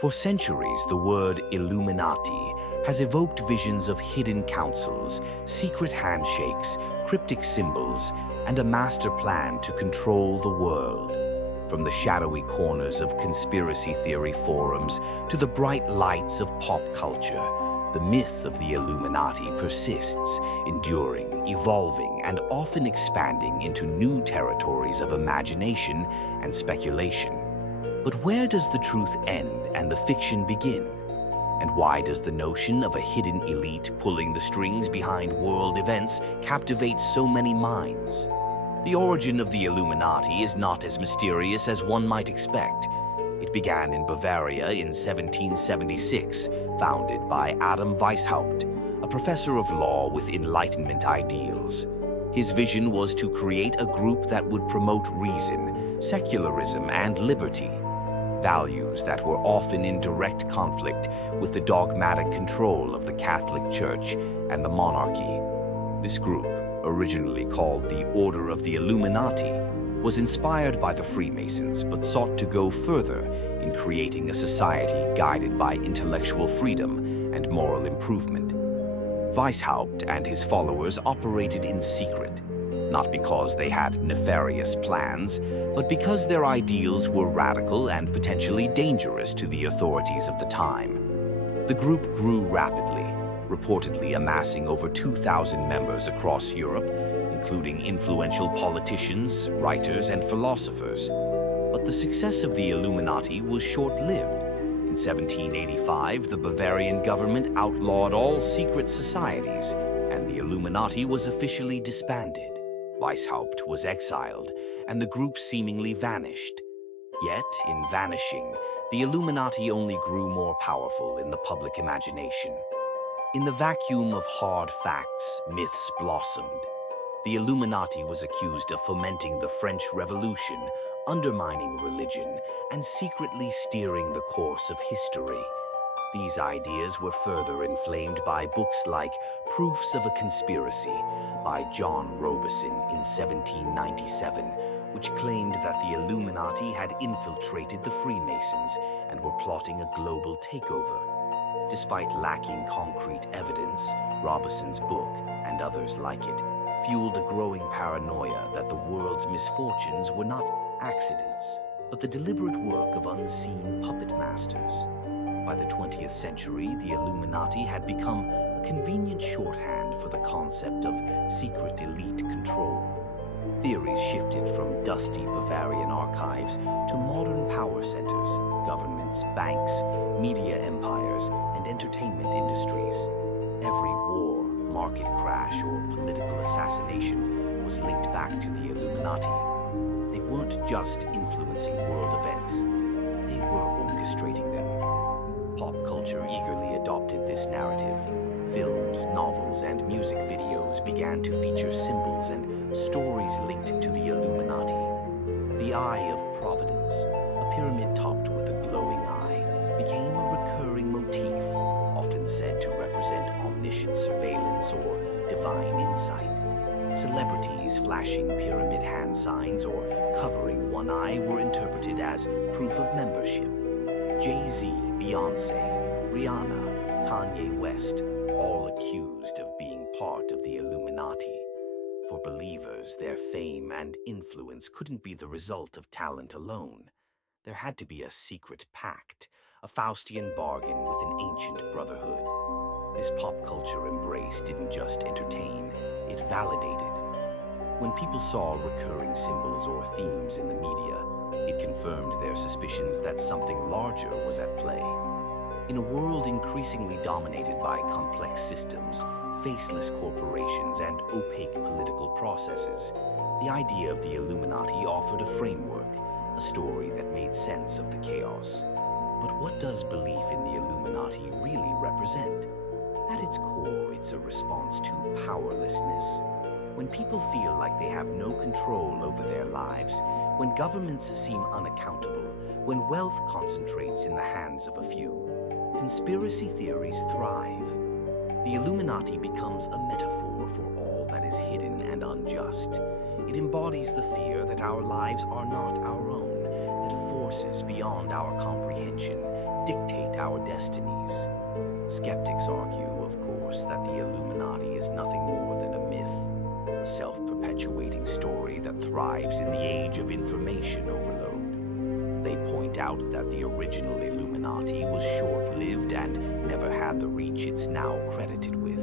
For centuries, the word Illuminati has evoked visions of hidden councils, secret handshakes, cryptic symbols, and a master plan to control the world. From the shadowy corners of conspiracy theory forums to the bright lights of pop culture, the myth of the Illuminati persists, enduring, evolving, and often expanding into new territories of imagination and speculation. But where does the truth end and the fiction begin? And why does the notion of a hidden elite pulling the strings behind world events captivate so many minds? The origin of the Illuminati is not as mysterious as one might expect. It began in Bavaria in 1776, founded by Adam Weishaupt, a professor of law with Enlightenment ideals. His vision was to create a group that would promote reason, secularism, and liberty, values that were often in direct conflict with the dogmatic control of the Catholic Church and the monarchy. This group, originally called the Order of the Illuminati, was inspired by the Freemasons but sought to go further in creating a society guided by intellectual freedom and moral improvement. Weishaupt and his followers operated in secret, not because they had nefarious plans, but because their ideals were radical and potentially dangerous to the authorities of the time. The group grew rapidly, reportedly amassing over 2,000 members across Europe, including influential politicians, writers, and philosophers. But the success of the Illuminati was short-lived. In 1785, the Bavarian government outlawed all secret societies, and the Illuminati was officially disbanded. Weishaupt was exiled, and the group seemingly vanished. Yet, in vanishing, the Illuminati only grew more powerful in the public imagination. In the vacuum of hard facts, myths blossomed. The Illuminati was accused of fomenting the French Revolution, undermining religion, and secretly steering the course of history. These ideas were further inflamed by books like Proofs of a Conspiracy by John Robison in 1797, which claimed that the Illuminati had infiltrated the Freemasons and were plotting a global takeover. Despite lacking concrete evidence, Robison's book, and others like it, fueled a growing paranoia that the world's misfortunes were not accidents, but the deliberate work of unseen puppet masters. By the 20th century, the Illuminati had become a convenient shorthand for the concept of secret elite control. Theories shifted from dusty Bavarian archives to modern power centers, governments, banks, media empires, and entertainment industries. Every war, market crash, or political assassination was linked back to the Illuminati. They weren't just influencing world events, they were orchestrating them. Pop culture eagerly adopted this narrative. Films, novels, and music videos began to feature symbols and stories linked to the Illuminati. The Eye of Providence, a pyramid topped with a glowing eye, became a recurring motif, often said to represent omniscient surveillance or divine insight. Celebrities flashing pyramid hand signs or covering one eye were interpreted as proof of membership. Jay-Z, Beyoncé, Rihanna, Kanye West, all accused of being part of the Illuminati. For believers, their fame and influence couldn't be the result of talent alone. There had to be a secret pact, a Faustian bargain with an ancient brotherhood. This pop culture embrace didn't just entertain, it validated. When people saw recurring symbols or themes in the media, it confirmed their suspicions that something larger was at play. In a world increasingly dominated by complex systems, faceless corporations, and opaque political processes, the idea of the Illuminati offered a framework, a story that made sense of the chaos. But what does belief in the Illuminati really represent? At its core, it's a response to powerlessness. When people feel like they have no control over their lives, when governments seem unaccountable, when wealth concentrates in the hands of a few, conspiracy theories thrive. The Illuminati becomes a metaphor for all that is hidden and unjust. It embodies the fear that our lives are not our own, that forces beyond our comprehension dictate our destinies. Skeptics argue, of course, that the Illuminati is nothing more than a myth, a self-perpetuating story that thrives in the age of information overload. They point out that the original Illuminati was short-lived and never had the reach it's now credited with.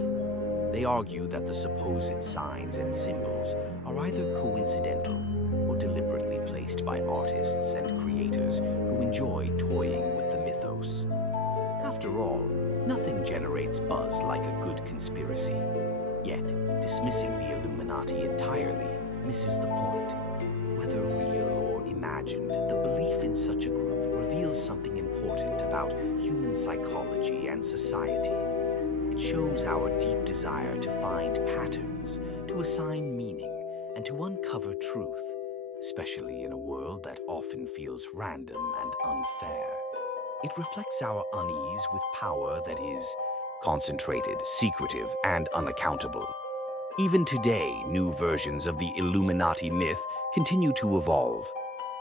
They argue that the supposed signs and symbols are either coincidental or deliberately placed by artists and creators who enjoy toying with the mythos. After all, nothing generates buzz like a good conspiracy. Yet, dismissing the Illuminati entirely misses the point. Whether real or imagined, the belief in such a group reveals something important about human psychology and society. It shows our deep desire to find patterns, to assign meaning, and to uncover truth, especially in a world that often feels random and unfair. It reflects our unease with power that is concentrated, secretive, and unaccountable. Even today, new versions of the Illuminati myth continue to evolve.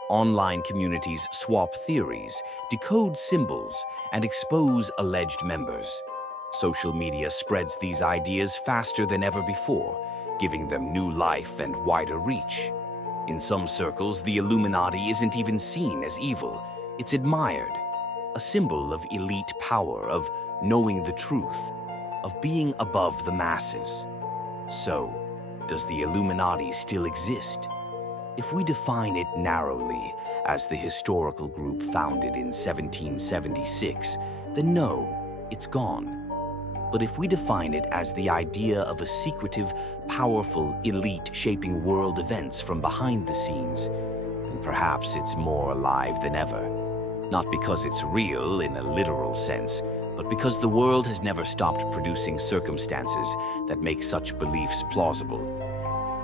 Online communities swap theories, decode symbols, and expose alleged members. Social media spreads these ideas faster than ever before, giving them new life and wider reach. In some circles, the Illuminati isn't even seen as evil, it's admired. A symbol of elite power, of knowing the truth, of being above the masses. So, does the Illuminati still exist? If we define it narrowly as the historical group founded in 1776, then no, it's gone. But if we define it as the idea of a secretive, powerful elite shaping world events from behind the scenes, then perhaps it's more alive than ever. Not because it's real in a literal sense, but because the world has never stopped producing circumstances that make such beliefs plausible.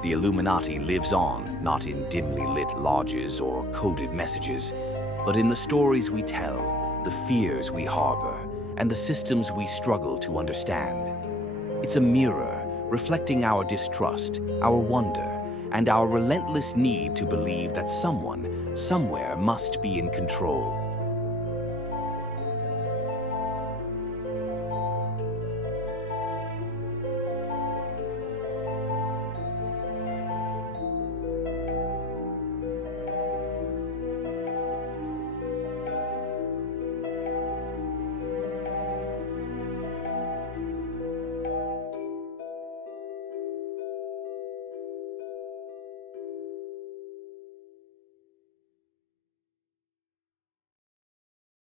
The Illuminati lives on, not in dimly lit lodges or coded messages, but in the stories we tell, the fears we harbor, and the systems we struggle to understand. It's a mirror reflecting our distrust, our wonder, and our relentless need to believe that someone, somewhere must be in control.